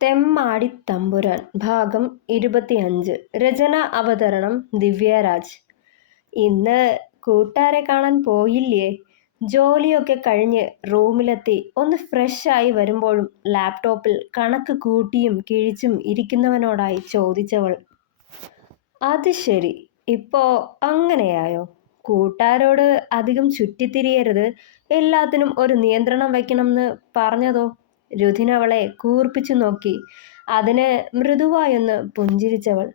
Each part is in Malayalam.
തെമ്മാടിത്തമ്പുരാൻ ഭാഗം 25. രചന അവതരണം ദിവ്യരാജ്. ഇന്ന് കൂട്ടുകാരെ കാണാൻ പോയില്ലേ? ജോലിയൊക്കെ കഴിഞ്ഞ് റൂമിലെത്തി ഒന്ന് ഫ്രഷായി വരുമ്പോഴും ലാപ്ടോപ്പിൽ കണക്ക് കൂട്ടിയും കിഴിച്ചും ഇരിക്കുന്നവനോടായി ചോദിച്ചവൾ. അത് ശരി, ഇപ്പോ അങ്ങനെയായോ? കൂട്ടുകാരോട് അധികം ചുറ്റിത്തിരിയരുത്, എല്ലാത്തിനും ഒരു നിയന്ത്രണം വയ്ക്കണമെന്ന് പറഞ്ഞതോ? രുധിൻ അവളെ കൂർപ്പിച്ചു നോക്കി. അതിന് മൃദുവായൊന്ന് പുഞ്ചിരിച്ചവൾ.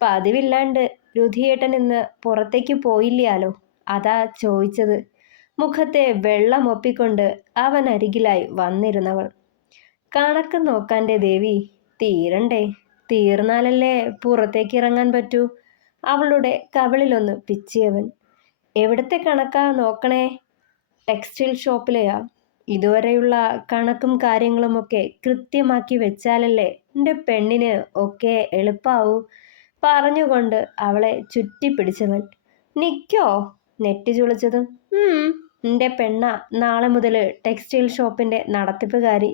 പതിവില്ലാണ്ട് രുധിയേട്ടൻ ഇന്ന് പുറത്തേക്ക് പോയില്ലാലോ, അതാ ചോദിച്ചത്. മുഖത്തെ വെള്ളം ഒപ്പിക്കൊണ്ട് അവൻ അരികിലായി വന്നിരുന്നവൾ. കണക്ക് നോക്കാൻ്റെ ദേവി, തീരണ്ടേ? തീർന്നാലല്ലേ പുറത്തേക്ക് ഇറങ്ങാൻ പറ്റൂ. അവളുടെ കവിളിലൊന്ന് പിച്ചിയവൻ. എവിടത്തെ കണക്കാ നോക്കണേ? ടെക്സ്റ്റൈൽ ഷോപ്പിലെയാ? ഇതുവരെയുള്ള കണക്കും കാര്യങ്ങളുമൊക്കെ കൃത്യമാക്കി വെച്ചാലല്ലേ എൻ്റെ പെണ്ണിന് ഒക്കെ എളുപ്പാവൂ. പറഞ്ഞുകൊണ്ട് അവളെ ചുറ്റിപ്പിടിച്ചവൻ. നിക്കോ? നെറ്റി ചുളിച്ചതും. എൻ്റെ പെണ്ണ നാളെ മുതൽ ടെക്സ്റ്റൈൽ ഷോപ്പിൻ്റെ നടത്തിപ്പുകാരി.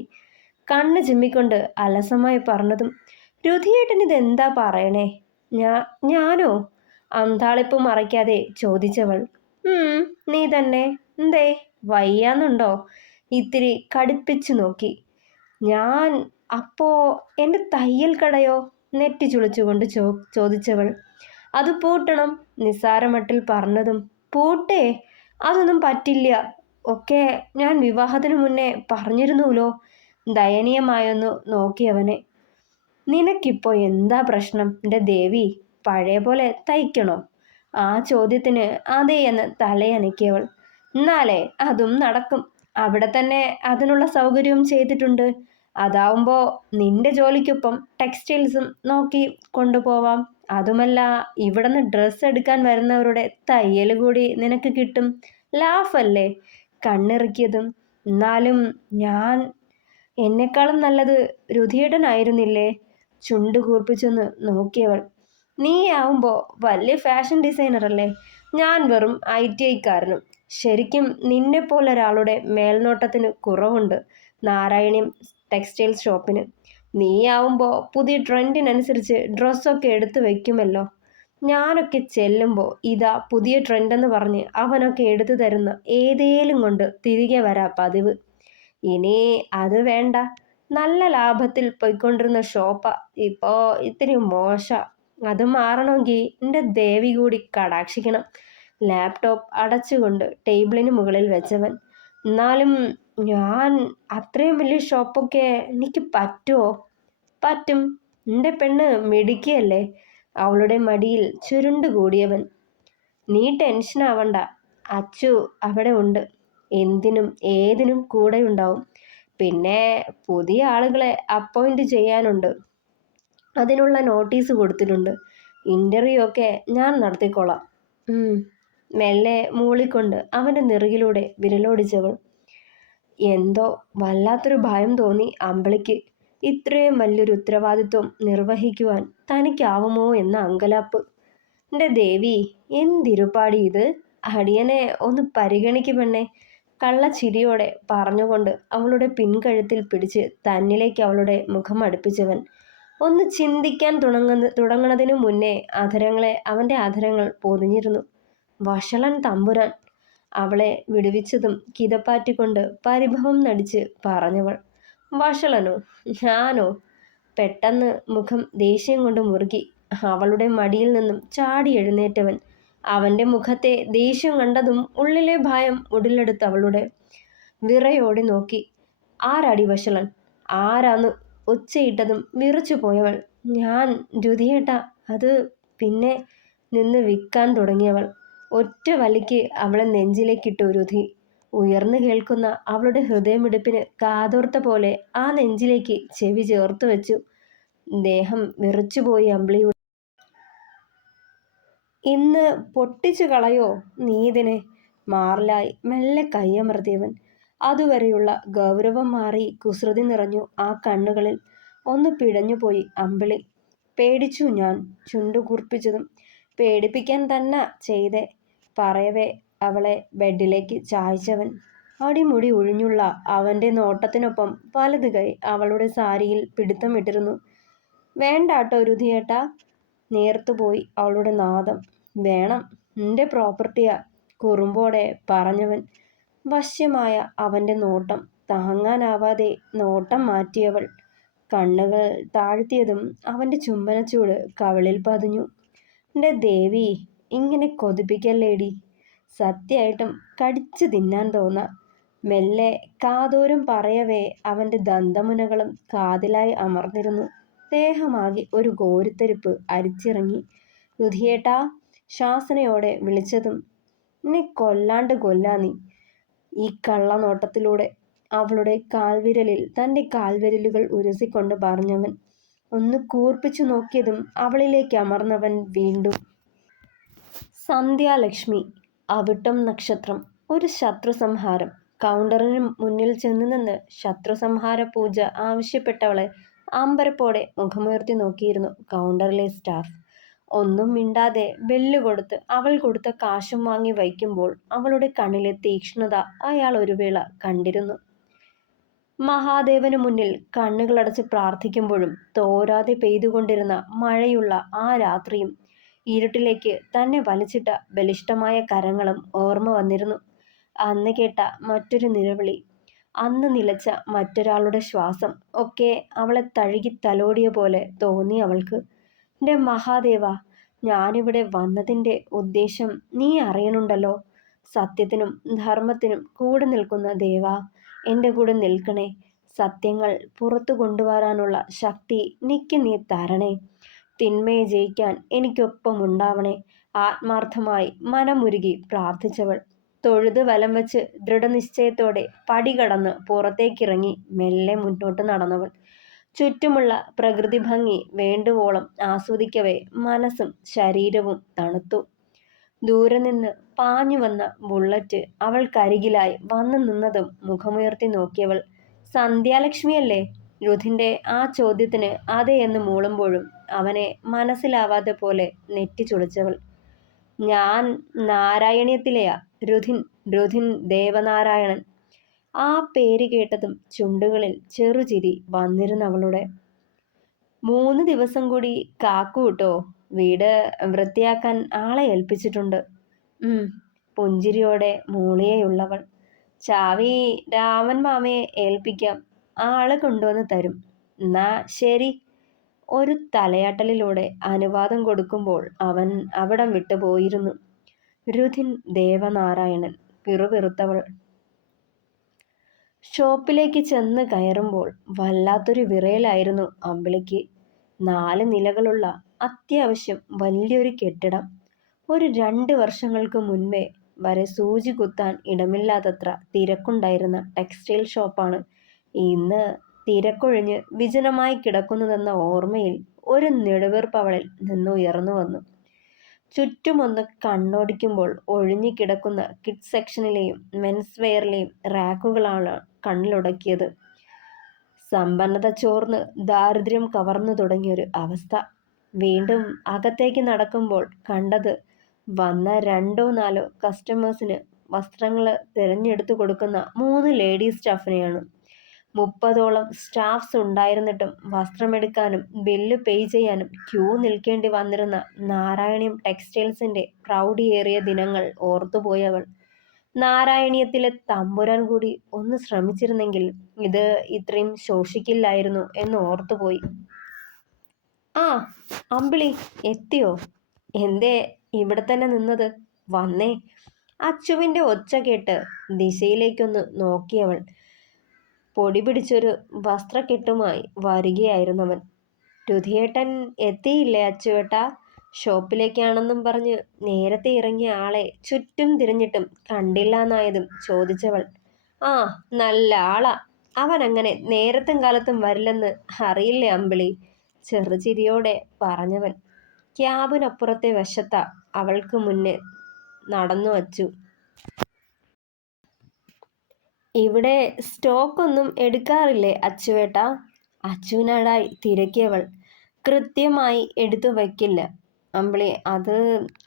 കണ്ണ് ചിമ്മിക്കൊണ്ട് അലസമായി പറഞ്ഞതും. രുധിയേട്ടൻ ഇതെന്താ പറയണേ? ഞാനോ? അന്താളിപ്പ് മറയ്ക്കാതെ ചോദിച്ചവൾ. നീ തന്നെ. എന്തേ, വയ്യാന്നുണ്ടോ? ഇത്തിരി കടുപ്പിച്ചു നോക്കി. ഞാൻ അപ്പോ എൻ്റെ തയ്യൽ കടയോ? നെറ്റി ചുളിച്ചുകൊണ്ട് ചോദിച്ചവൾ. അത് പൂട്ടണം, നിസ്സാരമട്ടിൽ പറഞ്ഞതും. പൂട്ടേ? അതൊന്നും പറ്റില്ല. ഒക്കെ ഞാൻ വിവാഹത്തിനു മുന്നേ പറഞ്ഞിരുന്നുല്ലോ. ദയനീയമായൊന്നു നോക്കിയവനെ. നിനക്കിപ്പോ എന്താ പ്രശ്നം എൻ്റെ ദേവി? പഴയ പോലെ തയ്ക്കണോ? ആ ചോദ്യത്തിന് അതേ എന്ന് തലയനക്കിയവൾ. എന്നാലേ അതും നടക്കും. അവിടെ തന്നെ അതിനുള്ള സൗകര്യവും ചെയ്തിട്ടുണ്ട്. അതാവുമ്പോ നിന്റെ ജോലിക്കൊപ്പം ടെക്സ്റ്റൈൽസും നോക്കി കൊണ്ടുപോവാം. അതുമല്ല, ഇവിടുന്ന് ഡ്രസ്സ് എടുക്കാൻ വരുന്നവരുടെ തയ്യൽ കൂടി നിനക്ക് കിട്ടും. ലാഫല്ലേ? കണ്ണിറുക്കിയതും. എന്നാലും ഞാൻ എന്നെക്കാളും നല്ലത് രുധിയേട്ടനായിരുന്നില്ലേ? ചുണ്ട് കൂർപ്പിച്ചൊന്ന് നോക്കിയവൾ. നീ ആവുമ്പോൾ വലിയ ഫാഷൻ ഡിസൈനറല്ലേ? ഞാൻ വെറും ITIക്കാരനും. ശരിക്കും നിന്നെപ്പോലൊരാളുടെ മേൽനോട്ടത്തിന് കുറവുണ്ട് നാരായണീയം ടെക്സ്റ്റൈൽ ഷോപ്പിന്. നീയാവുമ്പോൾ പുതിയ ട്രെൻഡിനനുസരിച്ച് ഡ്രസ്സൊക്കെ എടുത്തു വയ്ക്കുമല്ലോ. ഞാനൊക്കെ ചെല്ലുമ്പോൾ ഇതാ പുതിയ ട്രെൻഡെന്ന് പറഞ്ഞ് അവനൊക്കെ എടുത്തു തരുന്ന ഏതേലും കൊണ്ട് തിരികെ വരാ പതിവ്. ഇനി അത് വേണ്ട. നല്ല ലാഭത്തിൽ പോയിക്കൊണ്ടിരുന്ന ഷോപ്പാ ഇപ്പോൾ ഇത്തിരി മോശ. അത് മാറണമെങ്കിൽ എൻ്റെ ദേവി കൂടി കടാക്ഷിക്കണം. ലാപ്ടോപ്പ് അടച്ചുകൊണ്ട് ടേബിളിന് മുകളിൽ വെച്ചവൻ. എന്നാലും ഞാൻ അത്രയും വലിയ ഷോപ്പൊക്കെ എനിക്ക് പറ്റുമോ? പറ്റും. എൻ്റെ പെണ്ണ് മിടുക്കിയല്ലേ? അവളുടെ മടിയിൽ ചുരുണ്ടുകൂടിയവൻ. നീ ടെൻഷനാവണ്ട, അച്ചു അവിടെ ഉണ്ട്. എന്തിനും ഏതിനും കൂടെ ഉണ്ടാവും. പിന്നെ പുതിയ ആളുകളെ അപ്പോയിന്റ് ചെയ്യാനുണ്ട്. അതിനുള്ള നോട്ടീസ് കൊടുത്തിട്ടുണ്ട്. ഇൻ്റർവ്യൂ ഒക്കെ ഞാൻ നടത്തിക്കോളാം. മെല്ലെ മൂളിക്കൊണ്ട് അവൻ്റെ നെറുകിലൂടെ വിരലോടിച്ചവൾ. എന്തോ വല്ലാത്തൊരു ഭയം തോന്നി അമ്പിളിക്ക്. ഇത്രയും വലിയൊരു ഉത്തരവാദിത്വം നിർവഹിക്കുവാൻ തനിക്കാവുമോ എന്ന അങ്കലാപ്പ്. എൻ്റെ ദേവി, എന്തിരുപ്പാടി ഇത്? അടിയനെ ഒന്ന് പരിഗണിക്കുമെന്നെ. കള്ളച്ചിരിയോടെ പറഞ്ഞുകൊണ്ട് അവളുടെ പിൻകഴുത്തിൽ പിടിച്ച് തന്നിലേക്ക് അവളുടെ മുഖം അടുപ്പിച്ചവൻ. ഒന്ന് ചിന്തിക്കാൻ തുടങ്ങുന്നതിനു മുന്നേ അവൻ്റെ അധരങ്ങൾ പൊതിഞ്ഞിരുന്നു. വഷളൻ തമ്പുരാൻ. അവളെ വിടുവിച്ചതും കിതപ്പാറ്റിക്കൊണ്ട് പരിഭവം നടിച്ച് പറഞ്ഞവൾ. വഷളനോ? ഞാനോ? പെട്ടെന്ന് മുഖം ദേഷ്യം കൊണ്ട് മുറുകി. അവളുടെ മടിയിൽ നിന്നും ചാടി എഴുന്നേറ്റവൻ. അവൻ്റെ മുഖത്തെ ദേഷ്യം കണ്ടതും ഉള്ളിലെ ഭയം ഉടലെടുത്ത് അവളുടെ വിറയോടെ നോക്കി. ആരാടി വഷളൻ? ആരാന്ന് ഒച്ചയിട്ടതും വിറച്ചു പോയവൾ. ഞാൻ രുധിയേട്ടാ. അത് പിന്നെ നിന്ന് വിക്കാൻ തുടങ്ങിയവൾ. ഒറ്റ വലിക്ക് അവളെ നെഞ്ചിലേക്കിട്ടു രുധി. ഉയർന്നു കേൾക്കുന്ന അവളുടെ ഹൃദയമിടിപ്പിന് കാതോർത്ത പോലെ ആ നെഞ്ചിലേക്ക് ചെവി ചേർത്തു വെച്ചു. ദേഹം വിറച്ചുപോയി അമ്പിളിയുടെ. ഇന്ന് പൊട്ടിച്ചു കളയോ നീ ഇതിനെ? മാറലായി മെല്ലെ കയ്യമർത്തിയവൻ. അതുവരെയുള്ള ഗൗരവം മാറി കുസൃതി നിറഞ്ഞു ആ കണ്ണുകളിൽ. ഒന്ന് പിടഞ്ഞുപോയി അമ്പിളി. പേടിച്ചു ഞാൻ. ചുണ്ടു കൂർപ്പിച്ചതും. പേടിപ്പിക്കാൻ തന്നെ ചെയ്തേ പറയവേ അവളെ ബെഡിലേക്ക് ചായ്ച്ചവൻ. അടിമുടി ഒഴിഞ്ഞുള്ള അവൻ്റെ നോട്ടത്തിനൊപ്പം വലത് കൈ അവളുടെ സാരിയിൽ പിടുത്തമിട്ടിരുന്നു. വേണ്ടാട്ടോ രുധിയേട്ടാ, നേർത്തുപോയി അവളുടെ നാദം. വേണം, നിന്റെ പ്രോപ്പർട്ടിയാ, കുറുമ്പോടെ പറഞ്ഞവൻ. വശ്യമായ അവൻ്റെ നോട്ടം താങ്ങാനാവാതെ നോട്ടം മാറ്റിയവൾ. കണ്ണുകൾ താഴ്ത്തിയതും അവൻ്റെ ചുംബനച്ചൂട് കവിളിൽ പതിഞ്ഞു. എൻ്റെ ദേവി, ഇങ്ങനെ കൊതിപ്പിക്കല്ലേടി. സത്യമായിട്ടും കടിച്ചു തിന്നാൻ തോന്നാ. മെല്ലെ കാതോരം പറയവേ അവൻ്റെ ദന്തമുനകളും കാതിലായി അമർന്നിരുന്നു. ദേഹമാകെ ഒരു കോരിത്തെരിപ്പ് അരിച്ചിറങ്ങി. രുധിയേട്ടാ, ശാസനയോടെ വിളിച്ചതും എന്നെ കൊല്ലാണ്ട് കൊല്ലാ നീ. ഈ കള്ളനോട്ടത്തിലൂടെ അവളുടെ കാൽവിരലിൽ തൻ്റെ കാൽവിരലുകൾ ഉരസിക്കൊണ്ട് പറഞ്ഞവൻ. ഒന്ന് കൂർപ്പിച്ചു നോക്കിയതും അവളിലേക്ക് അമർന്നവൻ വീണ്ടും. സന്ധ്യാലക്ഷ്മി, അവിട്ടം നക്ഷത്രം, ഒരു ശത്രുസംഹാരം. കൗണ്ടറിന് മുന്നിൽ ചെന്നു നിന്ന് ശത്രുസംഹാര പൂജ ആവശ്യപ്പെട്ടവളെ അമ്പരപ്പോടെ മുഖമുയർത്തി നോക്കിയിരുന്നു കൗണ്ടറിലെ സ്റ്റാഫ്. ഒന്നും മിണ്ടാതെ ബെല്ല് കൊടുത്ത് അവൾ കൊടുത്ത കാശും വാങ്ങി വയ്ക്കുമ്പോൾ അവളുടെ കണ്ണിലെ തീക്ഷ്ണത അയാൾ ഒരു വേള കണ്ടിരുന്നു. മഹാദേവന് മുന്നിൽ കണ്ണുകളടച്ച് പ്രാർത്ഥിക്കുമ്പോഴും തോരാതെ പെയ്തുകൊണ്ടിരുന്ന മഴയുള്ള ആ രാത്രിയും ഇരുട്ടിലേക്ക് തന്നെ വലിച്ചിട്ട ബലിഷ്ഠമായ കരങ്ങളും ഓർമ്മ വന്നിരുന്നു. അന്ന് കേട്ട മറ്റൊരു നിലവിളി, അന്ന് നിലച്ച മറ്റൊരാളുടെ ശ്വാസം ഒക്കെ അവളെ തഴുകി തലോടിയ പോലെ തോന്നി അവൾക്ക്. എൻ്റെ മഹാദേവ, ഞാനിവിടെ വന്നതിൻ്റെ ഉദ്ദേശം നീ അറിയണുണ്ടല്ലോ. സത്യത്തിനും ധർമ്മത്തിനും കൂടെ നിൽക്കുന്ന ദേവാ, എൻ്റെ കൂടെ നിൽക്കണേ. സത്യങ്ങൾ പുറത്തു കൊണ്ടുവരാനുള്ള ശക്തി എനിക്ക് നീ തരണേ. തിന്മയെ ജയിക്കാൻ എനിക്കൊപ്പം ഉണ്ടാവണേ. ആത്മാർത്ഥമായി മനമുരുകി പ്രാർത്ഥിച്ചവൾ തൊഴുത് വലം വെച്ച് ദൃഢനിശ്ചയത്തോടെ പടി കടന്ന് പുറത്തേക്കിറങ്ങി മെല്ലെ മുന്നോട്ട് നടന്നവൾ ചുറ്റുമുള്ള പ്രകൃതി ഭംഗി വേണ്ടുവോളം ആസ്വദിക്കവേ മനസ്സും ശരീരവും തണുത്തു. ദൂരെ നിന്ന് പാഞ്ഞു വന്ന ബുള്ളറ്റ് അവൾക്കരികിലായി വന്നു നിന്നതും മുഖമുയർത്തി നോക്കിയവൾ. സന്ധ്യാലക്ഷ്മിയല്ലേ? രുധിൻ്റെ ആ ചോദ്യത്തിന് അതെ എന്ന് മൂളുമ്പോഴും അവനെ മനസ്സിലാവാതെ പോലെ നെറ്റി ചുളിച്ചവൾ. ഞാൻ നാരായണീയത്തിലെയാ, രുധിൻ, രുധിൻ ദേവനാരായണൻ. ആ പേര് കേട്ടതും ചുണ്ടുകളിൽ ചെറുചിരി വന്നിരുന്നവളുടെ. 3 ദിവസം കൂടി കാക്കൂട്ടോ, വീട് വൃത്തിയാക്കാൻ ആളെ ഏൽപ്പിച്ചിട്ടുണ്ട്. പുഞ്ചിരിയോടെ മൂളിയേയുള്ളവൾ. ചാവി രാമൻ മാമയെ ഏൽപ്പിക്കാം, ആള് കൊണ്ടുവന്ന് തരും. എന്നാ ശരി. ഒരു തലയാട്ടലിലൂടെ അനുവാദം കൊടുക്കുമ്പോൾ അവൻ അവിടം വിട്ടു പോയിരുന്നു. രുധിൻ ദേവനാരായണൻ, പിറുപിറുത്തവൾ. ഷോപ്പിലേക്ക് ചെന്ന് കയറുമ്പോൾ വല്ലാത്തൊരു വിറയലായിരുന്നു അമ്പിളിക്ക്. 4 നിലകളുള്ള അത്യാവശ്യം വലിയൊരു കെട്ടിടം. ഒരു 2 വർഷങ്ങൾക്ക് മുൻപേ വരെ സൂചി കുത്താൻ ഇടമില്ലാത്തത്ര തിരക്കുണ്ടായിരുന്ന ടെക്സ്റ്റൈൽ ഷോപ്പാണ് ഇന്ന് തിരക്കൊഴിഞ്ഞ് വിജനമായി കിടക്കുന്നതെന്ന ഓർമ്മയിൽ ഒരു നെടുവീർപ്പ് അവളിൽ നിന്ന് ഉയർന്നു വന്നു. ചുറ്റുമൊന്ന് കണ്ണോടിക്കുമ്പോൾ ഒഴിഞ്ഞു കിടക്കുന്ന കിഡ്സ് സെക്ഷനിലെയും മെൻസ് വെയറിലെയും റാക്കുകളാണ് കണ്ണിലുടക്കിയത്. സമ്പന്നത ചോർന്ന് ദാരിദ്ര്യം കവർന്നു തുടങ്ങിയൊരു അവസ്ഥ. വീണ്ടും അകത്തേക്ക് നടക്കുമ്പോൾ കണ്ടത് വന്ന 2-4 കസ്റ്റമേഴ്സിന് വസ്ത്രങ്ങൾ തിരഞ്ഞെടുത്തു കൊടുക്കുന്ന 3 ലേഡീസ് സ്റ്റാഫിനെയാണ്. 30ഓളം സ്റ്റാഫ്സ് ഉണ്ടായിരുന്നിട്ടും വസ്ത്രമെടുക്കാനും ബില്ല് പേ ചെയ്യാനും ക്യൂ നിൽക്കേണ്ടി വന്നിരുന്ന നാരായണീയം ടെക്സ്റ്റൈൽസിൻ്റെ പ്രൗഢിയേറിയ ദിനങ്ങൾ ഓർത്തുപോയവൾ. നാരായണീയത്തിലെ തമ്പുരാൻ കൂടി ഒന്ന് ശ്രമിച്ചിരുന്നെങ്കിൽ ഇത് ഇത്രയും ശോഷിക്കില്ലായിരുന്നു എന്ന് ഓർത്തുപോയി. ആ, അമ്പിളി എത്തിയോ? എന്തേ ഇവിടെ തന്നെ നിന്നത്? വന്നേ. അച്ചുവിൻ്റെ ഒച്ച കേട്ട് ദിശയിലേക്കൊന്ന് നോക്കിയവൾ. പൊടി പിടിച്ചൊരു വസ്ത്രക്കെട്ടുമായി വരികയായിരുന്നവൻ. രുധിയേട്ടൻ എത്തിയില്ലേ അച്ചുവേട്ടാ? ഷോപ്പിലേക്കാണെന്നും പറഞ്ഞ് നേരത്തെ ഇറങ്ങിയ ആളെ ചുറ്റും തിരിഞ്ഞിട്ടും കണ്ടില്ലാന്നായതും ചോദിച്ചവൾ. ആ, നല്ല ആളാ. അവൻ അങ്ങനെ നേരത്തും കാലത്തും വരില്ലെന്ന് അറിയില്ലേ അമ്പിളി? ചെറുചിരിയോടെ പറഞ്ഞവൻ. ക്യാബിനപ്പുറത്തെ വശത്താ അവൾക്ക് മുന്നേ നടന്നു വച്ചു. ഇവിടെ സ്റ്റോക്കൊന്നും എടുക്കാറില്ലേ അച്ചുവേട്ടാ? അച്ചുവിനാടായി തിരക്കിയവൾ. കൃത്യമായി എടുത്തു വയ്ക്കില്ല അമ്പിളി.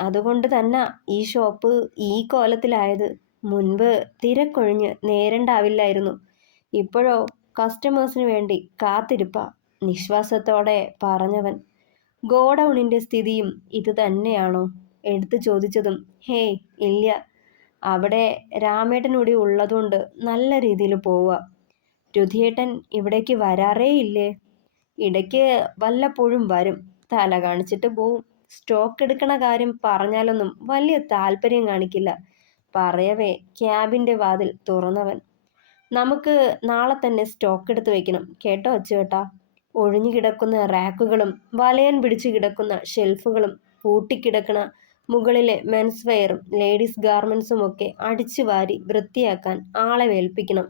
അതുകൊണ്ട് തന്നെ ഈ ഷോപ്പ് ഈ കോലത്തിലായത്. മുൻപ് തിരക്കൊഴിഞ്ഞ് നേരണ്ടാവില്ലായിരുന്നു. ഇപ്പോഴോ കസ്റ്റമേഴ്സിന് വേണ്ടി കാത്തിരിപ്പാ, നിശ്വാസത്തോടെ പറഞ്ഞവൻ. ഗോഡൗണിൻ്റെ സ്ഥിതിയും ഇത് തന്നെയാണോ? എടുത്തു ചോദിച്ചതും ഹേയ് ഇല്ല, അവിടെ രാമേട്ടൻ കൂടി ഉള്ളതുകൊണ്ട് നല്ല രീതിയിൽ പോവുക. രുധിയേട്ടൻ ഇവിടേക്ക് വരാറേ ഇല്ലേ? ഇടയ്ക്ക് വല്ലപ്പോഴും വരും, തല കാണിച്ചിട്ട് പോവും. സ്റ്റോക്ക് എടുക്കണ കാര്യം പറഞ്ഞാലൊന്നും വലിയ താല്പര്യം കാണിക്കില്ല. പറയവേ ക്യാബിൻ്റെ വാതിൽ തുറന്നവൻ. നമുക്ക് നാളെ തന്നെ സ്റ്റോക്ക് എടുത്ത് വെക്കണം കേട്ടോ അച്ചുവേട്ടാ. ഒഴിഞ്ഞു കിടക്കുന്ന റാക്കുകളും വലയൻ പിടിച്ചു കിടക്കുന്ന ഷെൽഫുകളും പൂട്ടിക്കിടക്കണ മുകളിലെ മെൻസ് വെയറും ലേഡീസ് ഗാർമെൻസും ഒക്കെ അടിച്ചു വാരി വൃത്തിയാക്കാൻ ആളെ ഏൽപ്പിക്കണം.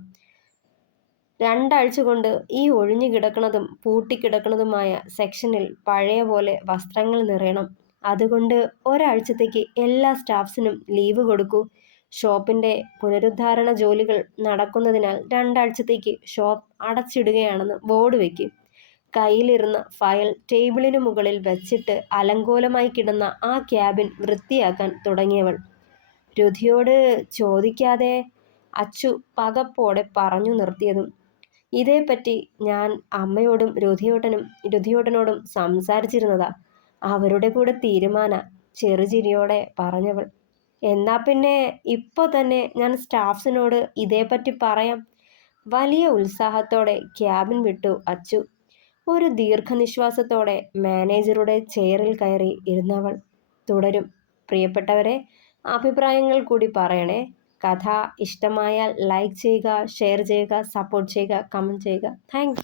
2 ആഴ്ച കൊണ്ട് ഈ ഒഴിഞ്ഞു കിടക്കുന്നതും പൂട്ടിക്കിടക്കുന്നതുമായ സെക്ഷനിൽ പഴയ പോലെ വസ്ത്രങ്ങൾ നിറയണം. അതുകൊണ്ട് ഒരാഴ്ചത്തേക്ക് എല്ലാ സ്റ്റാഫ്സിനും ലീവ് കൊടുക്കൂ. ഷോപ്പിൻ്റെ പുനരുദ്ധാരണ ജോലികൾ നടക്കുന്നതിനാൽ 2 ആഴ്ചത്തേക്ക് ഷോപ്പ് അടച്ചിടുകയാണെന്ന് ബോർഡ് വയ്ക്കും. കയ്യിലിരുന്ന ഫയൽ ടേബിളിനു മുകളിൽ വെച്ചിട്ട് അലങ്കോലമായി കിടന്ന ആ ക്യാബിൻ വൃത്തിയാക്കാൻ തുടങ്ങിയവൾ. രുധിയോട് ചോദിക്കാതെ അച്ചു പകപ്പോടെ പറഞ്ഞു നിർത്തിയതും ഇതേപ്പറ്റി ഞാൻ അമ്മയോടും രുധിയോട്ടനോടും സംസാരിച്ചിരുന്നതാ. അവരുടെ കൂടെ തീരുമാന, ചെറുചിരിയോടെ പറഞ്ഞവൾ. എന്നാ പിന്നെ ഇപ്പോൾ തന്നെ ഞാൻ സ്റ്റാഫ്സിനോട് ഇതേപ്പറ്റി പറയാം. വലിയ ഉത്സാഹത്തോടെ ക്യാബിൻ വിട്ടു അച്ചു. ഒരു ദീർഘനിശ്വാസത്തോടെ മാനേജറുടെ ചെയറിൽ കയറി ഇരുന്നവൾ. തുടരും. പ്രിയപ്പെട്ടവരെ, അഭിപ്രായങ്ങൾ കൂടി പറയണേ. കഥ ഇഷ്ടമായാൽ ലൈക്ക് ചെയ്യുക, ഷെയർ ചെയ്യുക, സപ്പോർട്ട് ചെയ്യുക, കമൻറ്റ് ചെയ്യുക. താങ്ക്